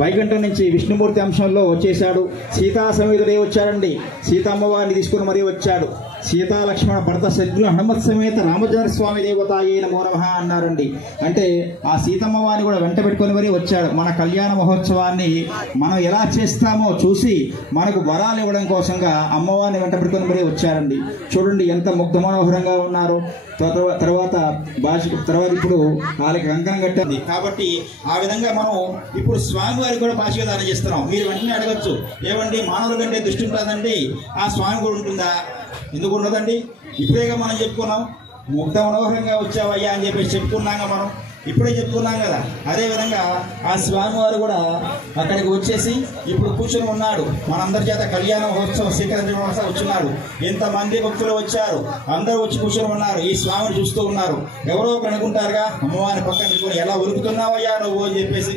వైకుంఠం నుంచి విష్ణుమూర్తి అంశంలో వచ్చేశాడు. సీతా సమేతుడే వచ్చాడండి. సీతమ్మవారిని తీసుకుని మరీ వచ్చాడు. సీతా లక్ష్మణ భరత శత్రుఘ్న హనుమత్ సమేత రామచంద్ర స్వామి దేవతాయే నమో నమః అన్నారండి. అంటే ఆ సీతమ్మవారిని కూడా వెంట పెట్టుకొని మరీ వచ్చాడు. మన కళ్యాణ మహోత్సవాన్ని మనం ఎలా చేస్తామో చూసి మనకు వరాలు ఇవ్వడం కోసంగా అమ్మవారిని వెంట పెట్టుకొని మరీ వచ్చారండి. చూడండి ఎంత ముగ్ధ మనోహరంగా ఉన్నారు. తర్వాత ఇప్పుడు వాళ్ళకి కంకణం కట్టింది కాబట్టి ఆ విధంగా మనం ఇప్పుడు స్వామివారికి కూడా బాసిక దానం చేస్తున్నాం. మీరు వెంటనే అడగచ్చు, ఏమండి మానవుల కంటే దృష్టి ఉంటుందండి, ఆ స్వామి కూడా ఉంటుందా? ఎందుకు ఉండదండి? ఇప్పుడేగా మనం చెప్పుకున్నాం, ముగ్ధ మనోహరంగా వచ్చావయ్యా అని చెప్పేసి చెప్పుకున్నాగా, మనం ఇప్పుడే చెప్పుకున్నాం కదా. అదేవిధంగా ఆ స్వామివారు కూడా అక్కడికి వచ్చేసి ఇప్పుడు కూర్చొని ఉన్నాడు. మనందరి చేత కళ్యాణ మహోత్సవం స్వీకరించడం కోసం వచ్చున్నారు. ఎంతమంది భక్తులు వచ్చారు, అందరూ వచ్చి కూర్చొని ఉన్నారు. ఈ స్వామిని చూస్తూ ఉన్నారు. ఎవరో ఒకరు అనుకుంటారుగా, అమ్మవారిని పక్కన పెట్టుకొని ఎలా ఉరుకుతున్నావయ్యా నువ్వు అని చెప్పేసి,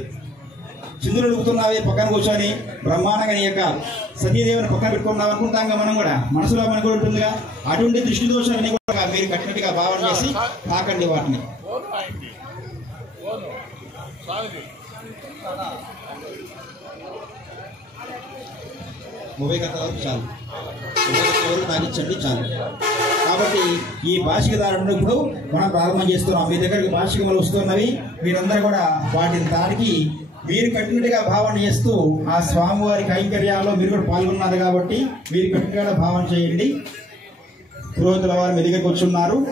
చిందులు ఉడుకుతున్నావే పక్కన కూర్చొని బ్రహ్మాండంగా నీ యొక్క సతీదేవిని పక్కన పెట్టుకున్నావు అనుకుంటాం మనం కూడా, మనసులో మనకు కూడా ఉంటుందిగా. అటువంటి దృష్టి దోషాలని కూడా మీరు కట్టినట్టుగా భావన చేసి తాకండి వాటిని. చాలు తాగించండి చాలు. కాబట్టి ఈ భాషికదారుడు ఇప్పుడు మనం ప్రారంభం చేస్తున్నాం. మీ దగ్గరికి భాషికములు వస్తున్నవి, మీరందరూ కూడా వాటిని తాడికి మీరు కట్టినట్టుగా భావన చేస్తూ ఆ స్వామివారి కైంకర్యాల్లో మీరు కూడా పాల్గొన్నారు కాబట్టి మీరు కట్టినట్టుగా భావన చేయండి. పురోహితుల వారు మీ దగ్గరికి వచ్చున్నారు.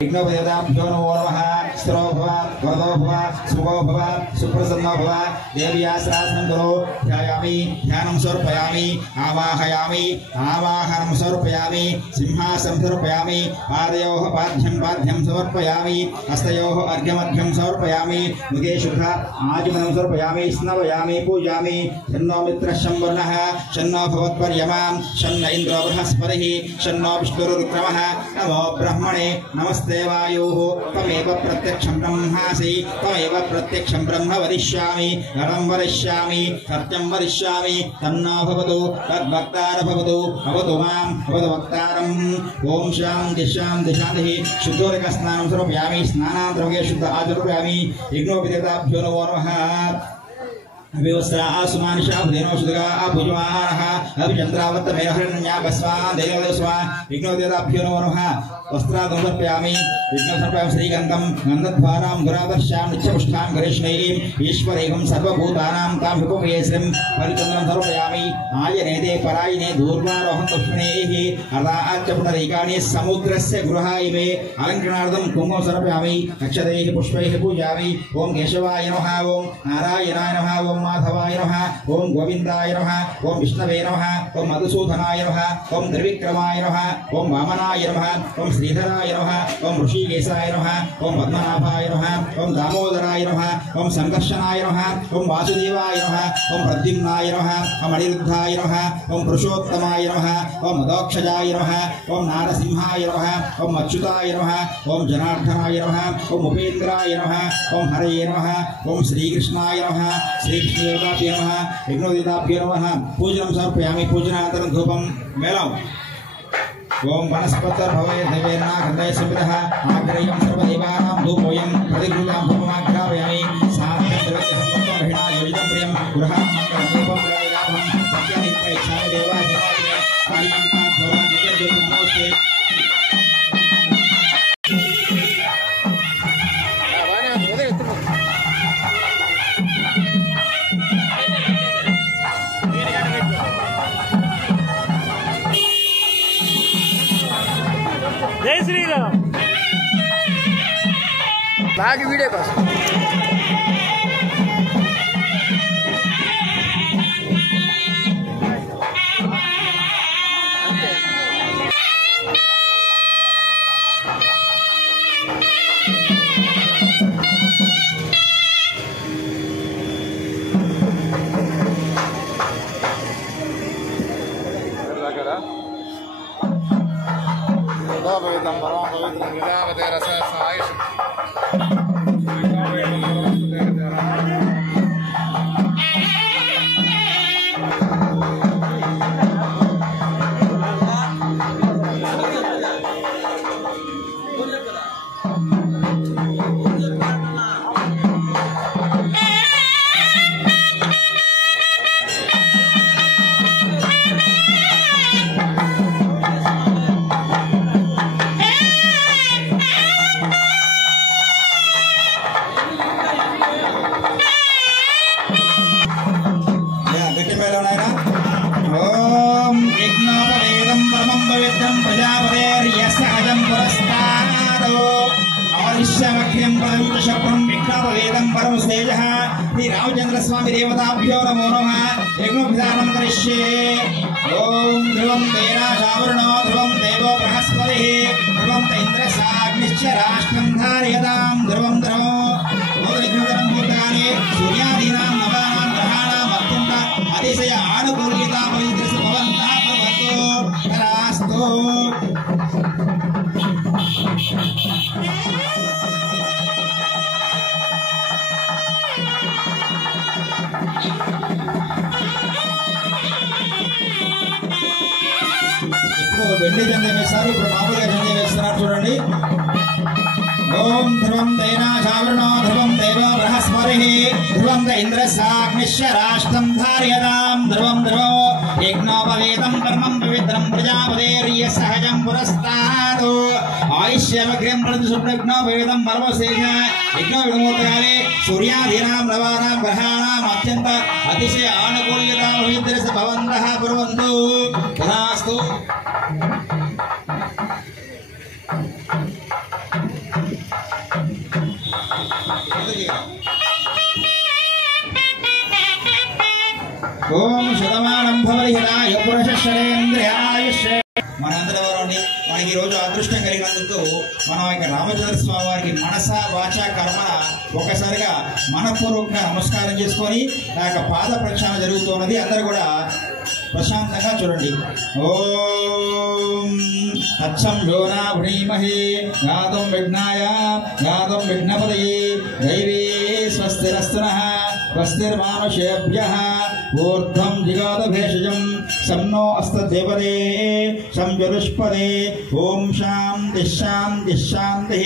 विघ्नोपदेवताभ्यो नमो नमः। स्थिरो भव, वरदो भव, सुखो भव, सुप्रसन्नो भव। देव्याश्रासनं करो। ध्यायामि, ध्यानं समर्पयामि, आवाहयामि, आवाहनं समर्पयामि, सिंहासनं समर्पयामि, पादयोः पाद्यं समर्पयामि, हस्तयोः अर्घ्यमर्घ्यं समर्पयामि, मुखे शुद्ध आचमनं समर्पयामि, स्नापयामि, पूजामि। शन्नो मित्रः संवर्णः, शन्नो भवत्पर्यमां, शन्न इन्द्रो बृहस्पतिः, शन्नो विष्णुरुक्रमः। नमो ब्रह्मणे नमस्ते वायुः, त्वमेव प्रत्यक्षं ब्रह्मासि, त्वमेव प्रत्यक्षं ब्रह्म वदिष्यामि, घटं वदिष्यामि, सत्यं वदिष्यामि। तन्नो भवतु, तद्भक्तार भवतु, भवतु मां, भवतु भक्तारम्। ओम शान्ति शान्ति शान्तिः। शुद्धोदकस्नानं समर्पयामि, स्नानान्तरं शुद्ध आचमयामि। यज्ञोपदेवताभ्यो नमो नमः। अभिवस्त्र आसुमानिशा भुजनो सुदगा पूजमानः अभिचन्द्रावत्त मेहरण्या बस्वा देवदेवस्वा। यज्ञोपदेवताभ्यो नमो नमः। वस्त्रादं समर्पयामि। विघ्नसर्पं श्रीगन्धं गन्धद्वारां गुरादर्शां नित्यपुष्टां गणेशनैरीं ईश्वरेगं सर्वभूतानां तां विपुमयेश्वरीं परिचन्द्रं समर्पयामि आयनेदे परायणे दूर्वारोहं तस्मिनेः अर्धाच्च पुनरेकानि समुद्रस्य गृहायिमे अलङ्करणार्थं कुङ्कुमं समर्पयामि अक्षतैः पुष्पैः पूजयामि ओं केशवाय नमः ओं नारायणाय नमः ओं माधवाय नमः ओं गोविन्दाय नमः ओं विष्णवे नमः ओं मधुसूदनाय नमः ओं त्रिविक्रमाय नमः ओं वामनाय नमः ओं श्रीधराय नमः ओं ऋषिकेशाय नमः ओं पद्मनाभाय नमः ओं दामोदराय नमः ओं संकर्षणाय नमः ओं वासुदेवाय नमः ओं प्रद्युम्नाय नमः ओं अनिरुद्धाय नमः ओं पुरुषोत्तमाय नमः ओं मदोक्षजाय नमः ओं नारसिंहाय नमः ओं अच्युताय नमः ओं जनार्दनाय नमः ओं उपेन्द्राय नमः ओं हरये नमः ओं श्रीकृष्णाय नमः श्रीकृष्णदेवताभ्यो नमः विघ्नोदिताभ्यो नमः पूजनं समर्पयामि पूजनानन्तरं धूपं मेलाम् ओं वनस्पतिर्भवे देवेना गन्धे संविदः आग्रह्यं सर्वदेवानां धूपोऽयं प्रतिगृहां धूपमाग्रापयामि साधनं देवत्वं महिना योजितं प्रियं गृहां मङ्गलं धूपं प्रदायामि सत्यादित्य इच्छामि देवाय देवाय कालिकां भगवान् नित्यं नमोस्ते जय श्री राम लाग वीडियो का रामचंद्र स्वामी देवताभ्यो नमो नमः यज्ञोपधानं करिष्ये ओम ध्रुवं तेनाशावृणो ध्रुवं देवो बृहस्पतिः ध्रुवं इन्द्रसाग्निश्च राष्ट्रं धारयतां ध्रुवं ध्रुवो मोदयज्ञोपधानं भूतानि सूर्यादीनां नवानां ग्रहाणाम् अत्यन्त अतिशय आनुकूल्यता पवित्रस्य भवन्तः भवन्तु तदास्तु వెండి జంజం వేస్తారు ఇప్పుడు మామూలుగా జంజం వేస్తున్నారు చూడండి ఓం ధ్రువం తైనాశావృణో ధ్రువం దేవో బృహస్పతిః ధ్రువం ఇంద్రసాగ్నిశ్చ రాష్ట్రం ధారయతాం ధ్రువం ధ్రువో యజ్ఞోపవేతం కర్మం పవిత్రం ప్రజాపతేర్య సహజం పురస్తాద్ ఆయుష్యమగ్రం ప్రతిశుభ్రజ్ఞోపవేతం పరమశేష యజ్ఞోపవితమూర్తకాలే సూర్యాదీనాం నవానాం గ్రహాణాం అత్యంత అతిశయ ఆనుకూల్యతా పవిత్రస్య భవంతః కుర్వంతు తదాస్తు ఓం శతమానం భవతి హితాయ పురుషశ్రేంద్రియాయుష్యే మనందరిలోని మనకి ఈరోజు అదృష్టం కలిగినందుకు మనం ఇక రామచంద్ర స్వామి వారికి మనస వాచ కర్మన ఒకసారిగా మనపూర్వకంగా నమస్కారం చేసుకొని నా యొక్క పాద ప్రక్షాళన జరుగుతున్నది. అందరూ కూడా ప్రశాంతంగా చూడండి. ఓం అచ్చం యోనా భృణీమహే గాతుం విఘ్నాయ గాతుం విఘ్నపదయే దైవే స్వస్తిరస్తునః స్వస్తిర్మానుషేభ్యః ఊర్ధ్వం జిగాద భేషజం సన్నో అస్తదేవదే సంజరుష్పదే ఓం శాంతి శాంతి శాంతి.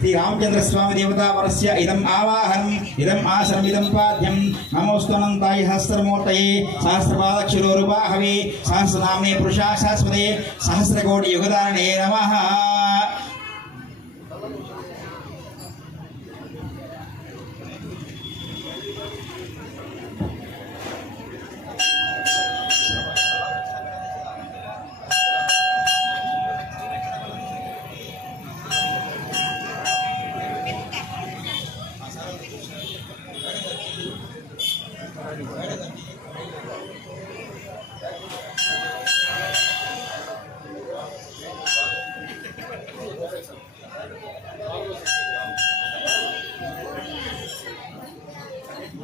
శ్రీ రామచంద్ర స్వామి దేవతా వరస్య ఇదం ఆవాహనం ఇదం ఆసనం ఇదం పాద్యం నమోస్తనంతాయ సహస్రమూర్తయే సహస్రపాదక్షిరోరుపాహవే సహస్రనామ్నే పురుషా శాశ్వతే సహస్రకోటి యుగదారణే నమః.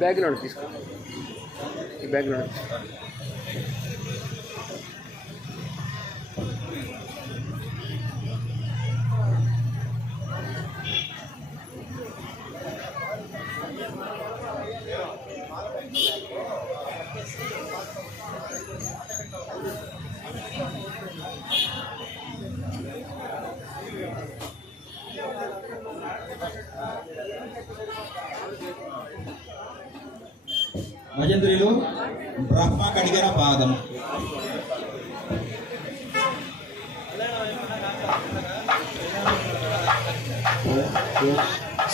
బ్యాక్గ్రౌండ్ తీసుకో, ఈ బ్యాక్గ్రౌండ్ భజంత్రులు బ్రహ్మ కడిగిన పాదం.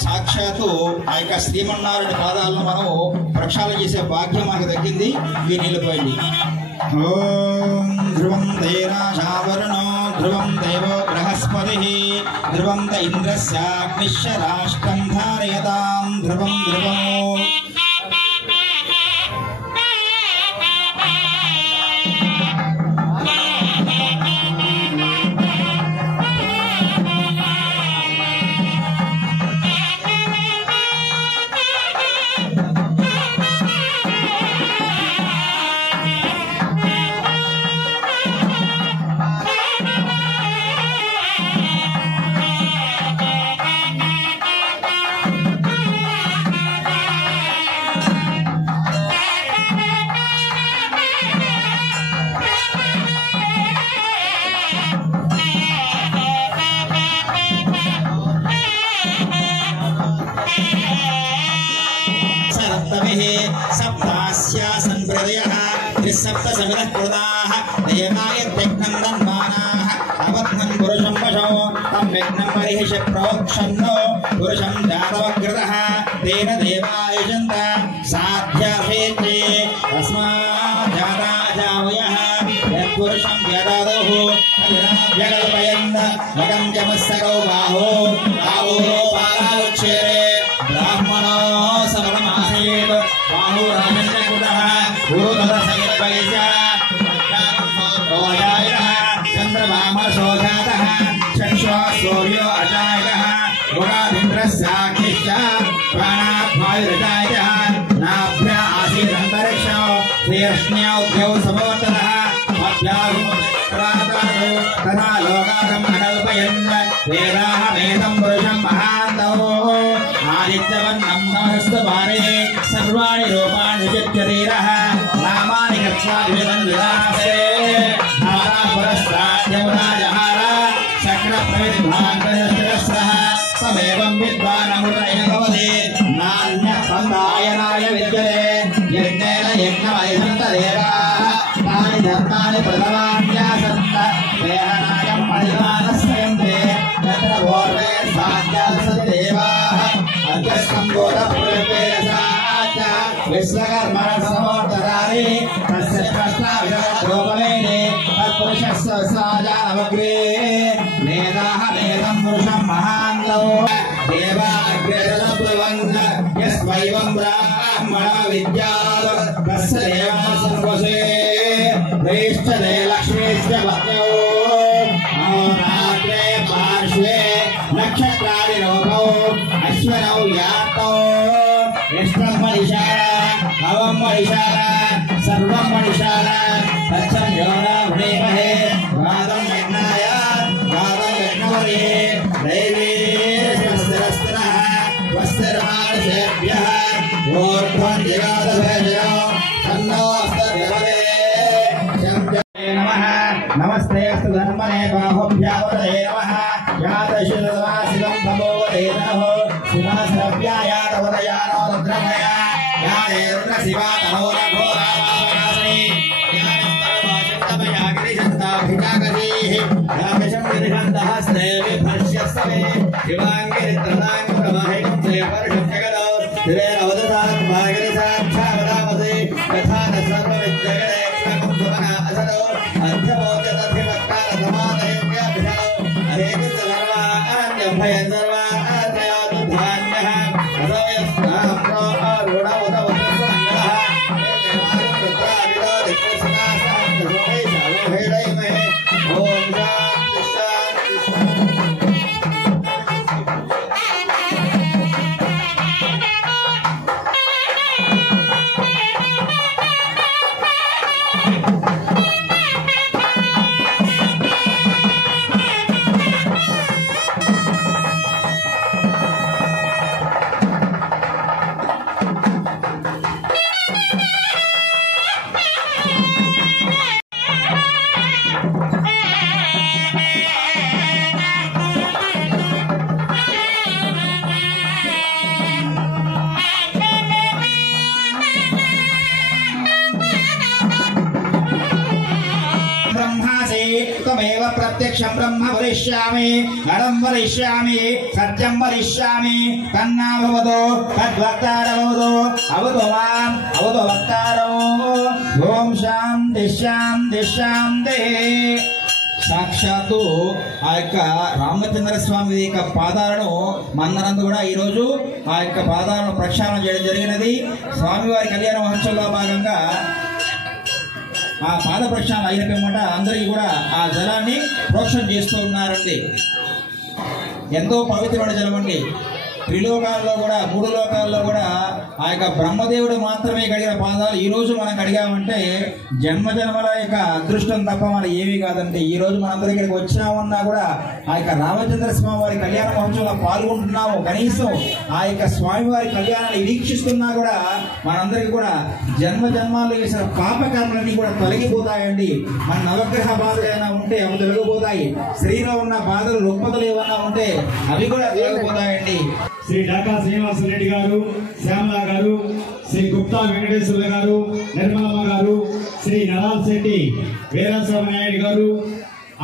సాక్షాత్తు ఆ యొక్క శ్రీమన్నారాయణ పాదాలను మనం ప్రక్షాళన చేసే భాగ్యం మనకు దక్కింది. ఇవి నిలిపోయింది. ఓం ధ్రువం దేరాశావరుణో ధ్రువం దేవో బృహస్పతి ధ్రువం ద ఇంద్రస్యాగ్నిశ్చ రాష్ట్రం ధారయతాం ధ్రువం ధ్రువమో. सप्तास्यासन् प्रदयः त्रिसप्त समितः कृताः देवाय विघ्नं दन्मानाः अवध्नं पुरुषं वशो तं विघ्नं परिहिष प्रोक्षन्नो पुरुषं जातवकृतः तेन देवाय चन्द साध्यासेत्रे तस्मात् जाता जावयः यत्पुरुषं व्यददुः तदिनाभ्यकल्पयन् मगं चमस्तकौ बाहो बाहो पालावच्छेरे ब्राह्मणो सर्वमासीत् बाहु राजन्यकुटः गुरुतरसैर्वैज रोजायः चन्द्रवामशोजातः चक्षुः सूर्यो अजायः गुणादिन्द्रस्याग्निश्च प्राणाद्वायुरजायः नाभ्य आसीदन्तरिक्षो श्रीरश्म्यौद्यौ समवर्ततः तथा लोकागम् अकल्पयन् वेदाः वेदं पुरुषं महान्तौ आदित्यवन्नं नमस्तु भारे सर्वाणि रूपाणि विचित्यधीरः नामानि कृत्वादिविदं विदासे धारा पुरस्ताद्यमुदाजहार शक्रप्रविद्भान्तस्रः तमेवं विद्वानमुदय भवति नान्यपन्दायनाय विद्यते यज्ञेन यज्ञमयसन्तदेवाः तानि धर्माणि प्रथमान्यासन्त देहनायं परिधानस्वयन्ते यत्र पूर्वे साध्यासदेवाः अध्यस्तम्बोधपुरपेरसाच विश्वकर्मणसमोर्धराणि तस्य कृष्णाविरोपमेने तत्पुरुषस्य साजानमग्रे वेदाः वेदं पुरुषं महान्तौ देवा अग्रेदलब्धवन् यस्वैवं ब्राह्मणो विद्यात् तस्य देवा सर्वसे वैष्ठदे लक्ष्मीश्च भक्तौ अहोरात्रे पार्श्वे नक्षत्रादिलोकौ अश्वनौ यातौ यष्टं मणिशाला हवं मणिशाला सर्वं मणिशाला तत्संयोना वृणीमहे गादं यज्ञाय गादं यज्ञवरे दैवी स्वस्तिरस्तिनः स्वस्तिर्मानुषेभ्यः ऊर्ध्वं जगादभेजयो तन्नो अस्तदेवते नमः नमस्ते अस्तु धर्मणे बाहुभ्यावदे नमः यादशिलवा शिवं भवोदे नमः शिवासरव्यायातवदयानो रुद्रमया यादेरुद्र शिवा तनोरघोरावासने यानिस्तरवाचित्तमयागिरिशन्ताभिजागतीः यामिषं गिरिशन्तहस्ते विभर्ष्यस्वे शिवाङ्गिरित्रदाङ्गप्रवाहिकं श्रीपर्षं जगदौ श्रीरवदतात् भागिरिसाक्षावदामसे तथा न सर्वविद्यगणे एकं सुमना असदौ अन्ध्यमोचतधिवक्तारसमादयव्याभिधौ अहेतु सर्वाण्यभयं सर्वाण्ययातु धान्यः असौ यस्ताम्रो अरुणवतवतसङ्गः ఏకమేవ ప్రత్యక్షం బ్రహ్మ వరిష్యామి గణం వరిష్యామి సత్యం వరిష్యామి తన్నాభవతో తద్వక్తారవదో అవతో మాం అవతో వక్తారో ఓం శాంతి శాంతి శాంతి. సాక్షాత్తు ఆ యొక్క రామచంద్ర స్వామి యొక్క పాదాలను మనందరూ కూడా ఈరోజు ఆ యొక్క పాదాలను ప్రక్షాళన చేయడం జరిగినది. స్వామివారి కళ్యాణ మహోత్సవంలో భాగంగా ఆ పాద ప్రక్షాళన అయిన పిమ్మట అందరికీ కూడా ఆ జలాన్ని ప్రోక్షణ చేస్తూ ఉన్నారండి. ఎంతో పవిత్రమైన జలం అండి. త్రిలోకాల్లో కూడా 3 లోకాల్లో కూడా ఆ యొక్క బ్రహ్మదేవుడు మాత్రమే కడిగిన పాదాలు ఈ రోజు మనం కడిగామంటే జన్మజన్మల యొక్క అదృష్టం తప్ప మనం ఏమీ కాదండి. ఈ రోజు మనందరి ఇక్కడికి వచ్చినామన్నా కూడా ఆ యొక్క రామచంద్ర స్వామి వారి కళ్యాణ మహోత్సవంలో పాల్గొంటున్నాము. కనీసం ఆ యొక్క స్వామివారి కళ్యాణాన్ని వీక్షిస్తున్నా కూడా మనందరికీ కూడా జన్మ జన్మాలు చేసిన పాపకర్మలన్నీ కూడా తొలగిపోతాయండి. మన నవగ్రహ బాధలు ఏమైనా ఉంటే అవి తొలగిపోతాయి. స్త్రీలో ఉన్న బాధలు రుగ్మతలు ఏమన్నా ఉంటే అవి కూడా తొలగిపోతాయండి. శ్రీ డాకా శ్రీనివాస రెడ్డి గారు, శ్యామలా గారు, శ్రీ గుప్తా వెంకటేశ్వర గారు, నిర్మలమ్మ గారు, శ్రీ నరాల్ శెట్టి వీరస్వామి నాయుడు గారు,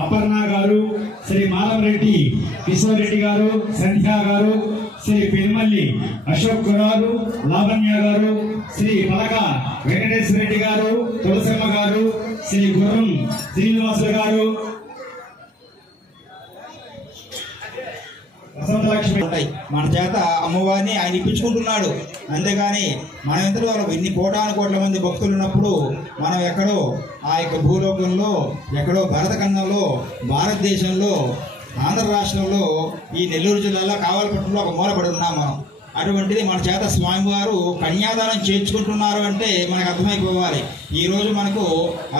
అపర్ణ గారు, శ్రీ మాలం రెడ్డి కిషోర్ రెడ్డి గారు, సంధ్య గారు, శ్రీ పెనుమల్లి అశోక్ గారు, లావణ్య గారు, శ్రీ పలక వెంకటేశ్వర రెడ్డి గారు, తులసమ్మ గారు, శ్రీ గుర్రం శ్రీనివాసులు గారు, మన చేత అమ్మవారిని ఆయన ఇప్పించుకుంటున్నాడు. అంతేగాని మనం ఎంతలో ఇన్ని కోట్ల మంది భక్తులు ఉన్నప్పుడు మనం ఎక్కడో ఆ యొక్క భూలోకంలో ఎక్కడో భరతఖండంలో భారతదేశంలో ఆంధ్ర రాష్ట్రంలో ఈ నెల్లూరు జిల్లాలో కావలపట్నంలో ఒక మూలపడి ఉన్నాం మనం. అటువంటిది మన చేత స్వామివారు కన్యాదానం చేర్చుకుంటున్నారు అంటే మనకు అర్థమైపోవాలి. ఈరోజు మనకు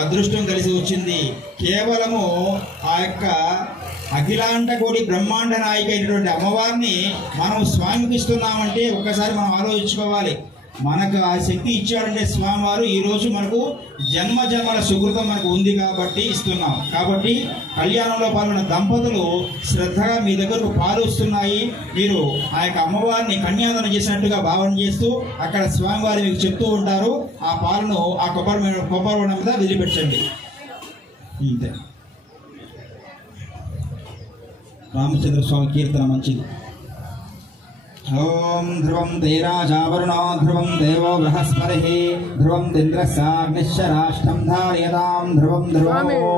అదృష్టం కలిసి వచ్చింది. కేవలము ఆ యొక్క అఖిలాండ కోటి బ్రహ్మాండ నాయిక అయినటువంటి అమ్మవారిని మనం స్వామికి ఇస్తున్నామంటే ఒక్కసారి మనం ఆలోచించుకోవాలి. మనకు ఆ శక్తి ఇచ్చాడంటే స్వామివారు ఈరోజు మనకు జన్మ జన్మల సుకృతం మనకు ఉంది కాబట్టి ఇస్తున్నాం. కాబట్టి కళ్యాణంలో పాల్గొన్న దంపతులు శ్రద్ధగా మీ దగ్గరకు పాలు వస్తున్నాయి. మీరు ఆ యొక్క అమ్మవారిని కన్యాదానం చేసినట్టుగా భావన చేస్తూ అక్కడ స్వామివారి మీకు చెప్తూ ఉంటారు. ఆ పాలను ఆ కొబ్బరి మీద వదిలిపెట్టండి. ఇంతే. రామచంద్ర స్వామి కీర్తన మంచిది. ఓం ధ్రువం తేరాజావరుణో ధ్రువం దేవో బృహస్పతి ధ్రువం ఇంద్రస్యాగ్నిశ్చ రాష్ట్రం ధారయతాం ధ్రువం ధ్రువో.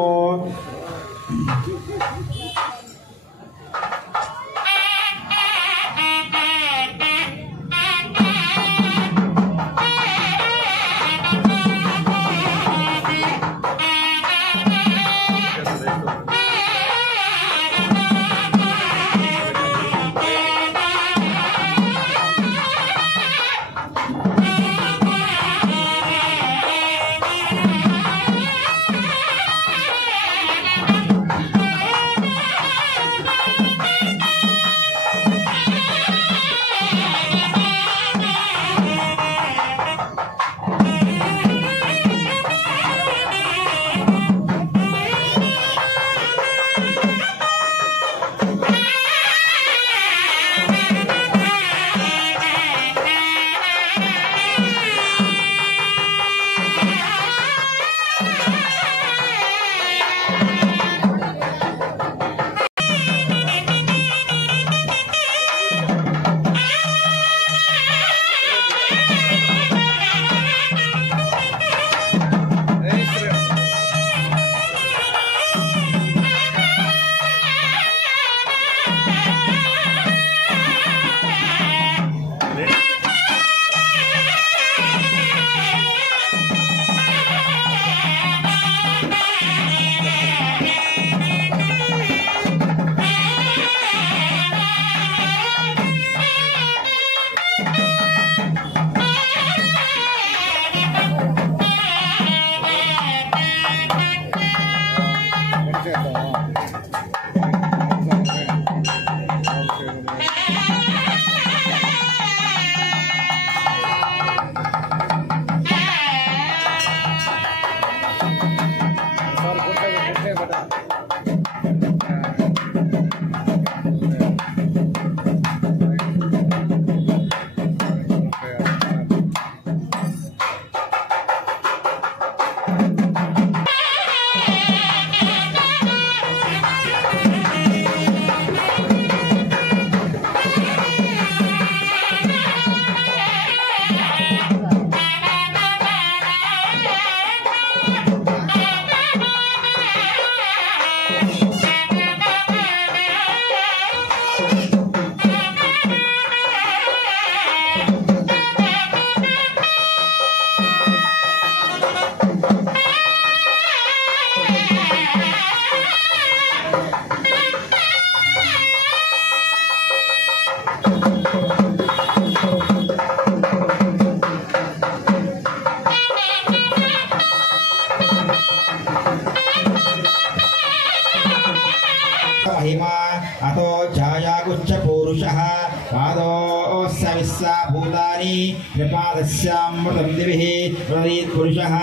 వర్షాని త్రిపాదస్యామృతం దివిః ప్రదీత్ పురుషः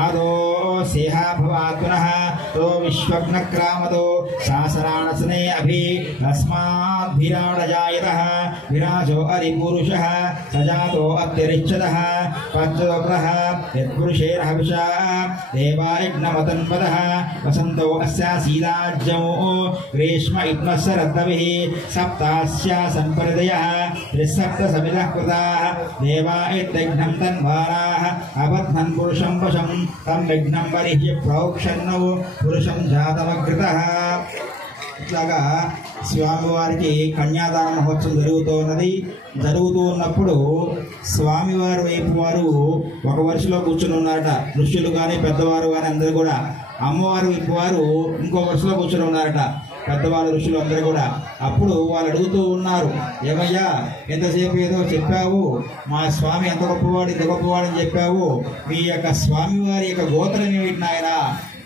ఆదో సేహ భవాత్మనః తో విశ్వగ్నక్రామదో శాసనానసనే అభి తస్మాద్ విరాడజాయతః విరాజో అధిపురుషः సజాతో అత్యరిచ్చతః పచ్చదోగ్రః యత్పురుషేర్హవిషా దేవాయజ్ఞమతన్పదః వసంతో అస్యాసీదాజ్యమో గ్రీష్మ ఇత్మశరద్భవిః సప్తాస్య సంపరిదయః త్రిసప్త సమిదః కృతాః దేవా ఇత్యజ్ఞం తన్వారాః అబధ్నన్ పురుషం వశం తం విఘ్నం పరిహ్య ప్రోక్షన్నౌ పురుషం జాతమగ్రతః. ఇట్లాగా స్వామివారికి కన్యాదాన మహోత్సవం జరుగుతూ ఉన్నప్పుడు స్వామివారి వైపు వారు ఒక వరుసలో కూర్చుని ఉన్నారట. ఋషులు కానీ పెద్దవారు కానీ అందరూ కూడా. అమ్మవారి వైపు వారు ఇంకో వరుసలో కూర్చుని ఉన్నారట, పెద్దవాళ్ళు ఋషులు అందరూ కూడా. అప్పుడు వాళ్ళు అడుగుతూ ఉన్నారు, ఏమయ్యా ఎంతసేపు ఏదో చెప్పావు, మా స్వామి ఎంత గొప్పవాడు ఇంత గొప్పవాడు అని చెప్పావు, మీ యొక్క స్వామివారి యొక్క గోత్రం ఏమిటి నాయనా,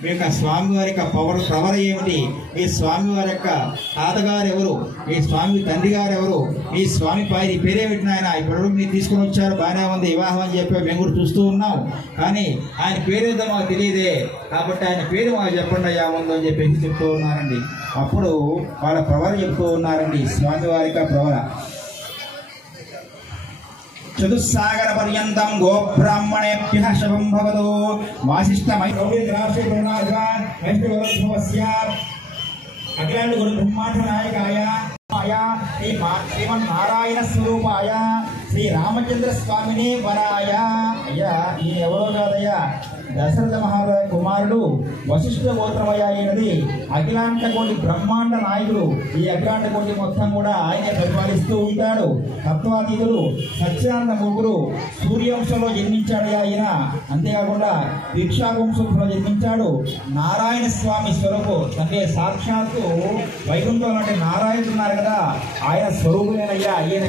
మీ యొక్క స్వామివారి యొక్క ప్రవర ఏమిటి, మీ స్వామివారి యొక్క తాతగారు ఎవరు, మీ స్వామి తండ్రి గారు ఎవరు, మీ స్వామి పేరేమిటి నాయన, ఇప్పుడు మీరు తీసుకుని వచ్చారు బాగానే ఉంది వివాహం అని చెప్పి మేము కూడా చూస్తూ ఉన్నాం, కానీ ఆయన పేరేదో మాకు తెలియదే, కాబట్టి ఆయన పేరు మాకు చెప్పండి అయ్యా ముందు అని చెప్పేసి చెప్తూ ఉన్నారండి. అప్పుడు వాళ్ళ ప్రవర చెప్తూ ఉన్నారండి, స్వామివారి యొక్క ప్రవర. చతుస్సాగర పర్యంతం గోబ్రాహ్మణేభ్యః శుభం భవతు వాసిష్ఠమై అఖిలాండ గురు బ్రహ్మాండ నాయకాయ శ్రీమన్నారాయణ స్వరూపాయ శ్రీ రామచంద్ర స్వామిని వరాయ. అయ్యా ఈ ఎవరో కాదయ్యా, దశరథ మహారాజు కుమారుడు వశిష్ఠ గోత్రమయ్య అయినది అఖిలాండ కోటి బ్రహ్మాండ నాయకుడు. ఈ అఖిలాండ కోటి మొత్తం కూడా ఆయనే పరిపాలిస్తూ ఉంటాడు. తత్వాతీతుడు సత్యానంద ముగ్గురు సూర్యవంశంలో జన్మించాడు ఆయన. అంతేకాకుండా దీక్షావంశంలో జన్మించాడు. నారాయణ స్వామి స్వరూపు అంటే సాక్షాత్తు వైకుంఠం అంటే నారాయణుడు ఉన్నారు కదా, ఆయన స్వరూపులేనయ్యా. ఈయన